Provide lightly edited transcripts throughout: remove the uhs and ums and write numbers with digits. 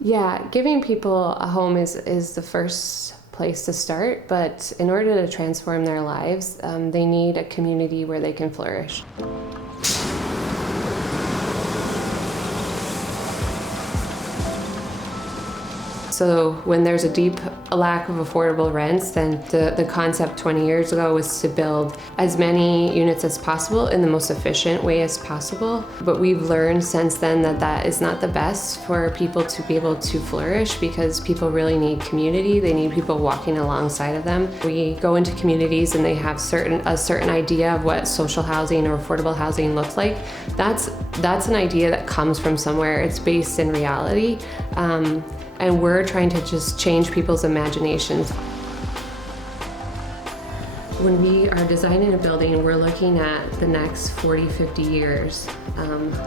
Yeah, giving people a home is the first place to start, but in order to transform their lives, they need a community where they can flourish. So when there's a lack of affordable rents, then the concept 20 years ago was to build as many units as possible in the most efficient way as possible. But we've learned since then that that is not the best for people to be able to flourish, because people really need community. They need people walking alongside of them. We go into communities and they have a certain idea of what social housing or affordable housing looks like. That's an idea that comes from somewhere. It's based in reality. And we're trying to just change people's imaginations. When we are designing a building, we're looking at the next 40, 50 years.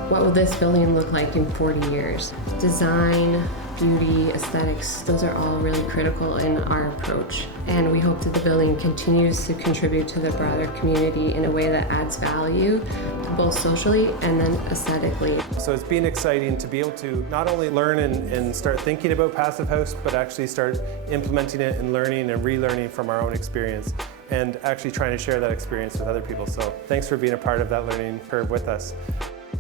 What will this building look like in 40 years? Design, beauty, aesthetics, those are all really critical in our approach. And we hope that the building continues to contribute to the broader community in a way that adds value, both socially and then aesthetically. So it's been exciting to be able to not only learn and start thinking about Passive House, but actually start implementing it and learning and relearning from our own experience, and actually trying to share that experience with other people. So thanks for being a part of that learning curve with us.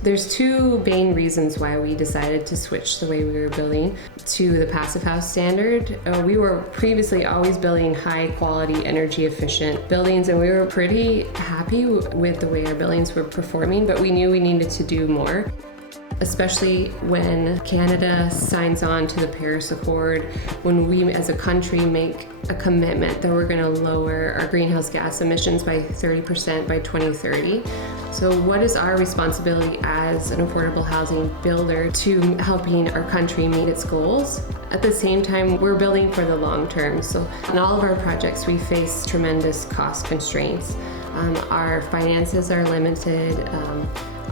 There's two main reasons why we decided to switch the way we were building to the Passive House standard. We were previously always building high quality, energy efficient buildings, and we were pretty happy with the way our buildings were performing, but we knew we needed to do more. Especially when Canada signs on to the Paris Accord, when we as a country make a commitment that we're going to lower our greenhouse gas emissions by 30% by 2030. So what is our responsibility as an affordable housing builder to helping our country meet its goals? At the same time, we're building for the long term. So in all of our projects, we face tremendous cost constraints. Our finances are limited.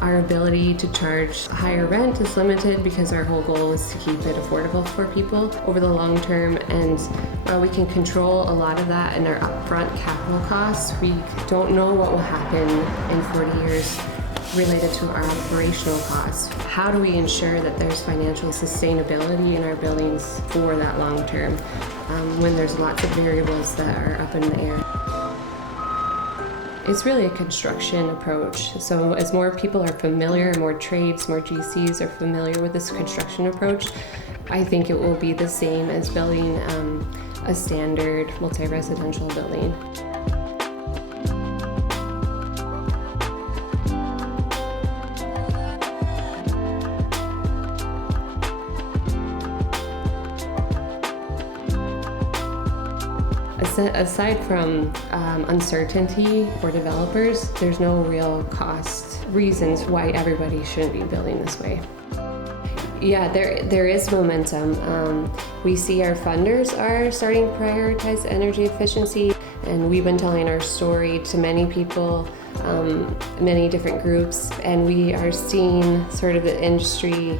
Our ability to charge higher rent is limited because our whole goal is to keep it affordable for people over the long term. And while we can control a lot of that in our upfront capital costs, we don't know what will happen in 40 years related to our operational costs. How do we ensure that there's financial sustainability in our buildings for that long term when there's lots of variables that are up in the air? It's really a construction approach. So as more people are familiar, more trades, more GCs are familiar with this construction approach, I think it will be the same as building a standard multi-residential building. Aside from uncertainty for developers, there's no real cost reasons why everybody shouldn't be building this way. Yeah, there is momentum. We see our funders are starting to prioritize energy efficiency, and we've been telling our story to many people, many different groups, and we are seeing sort of the industry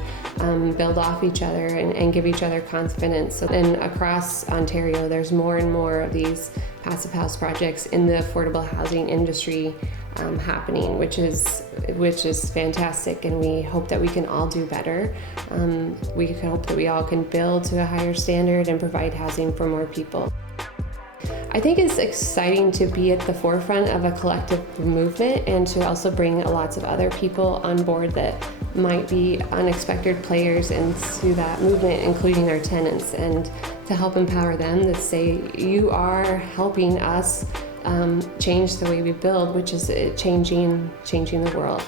build off each other and give each other confidence. And across Ontario, there's more and more of these passive house projects in the affordable housing industry happening, which is fantastic, and we hope that we can all do better. We hope that we all can build to a higher standard and provide housing for more people. I think it's exciting to be at the forefront of a collective movement and to also bring lots of other people on board that might be unexpected players into that movement, including our tenants, and to help empower them to say, you are helping us change the way we build, which is changing the world.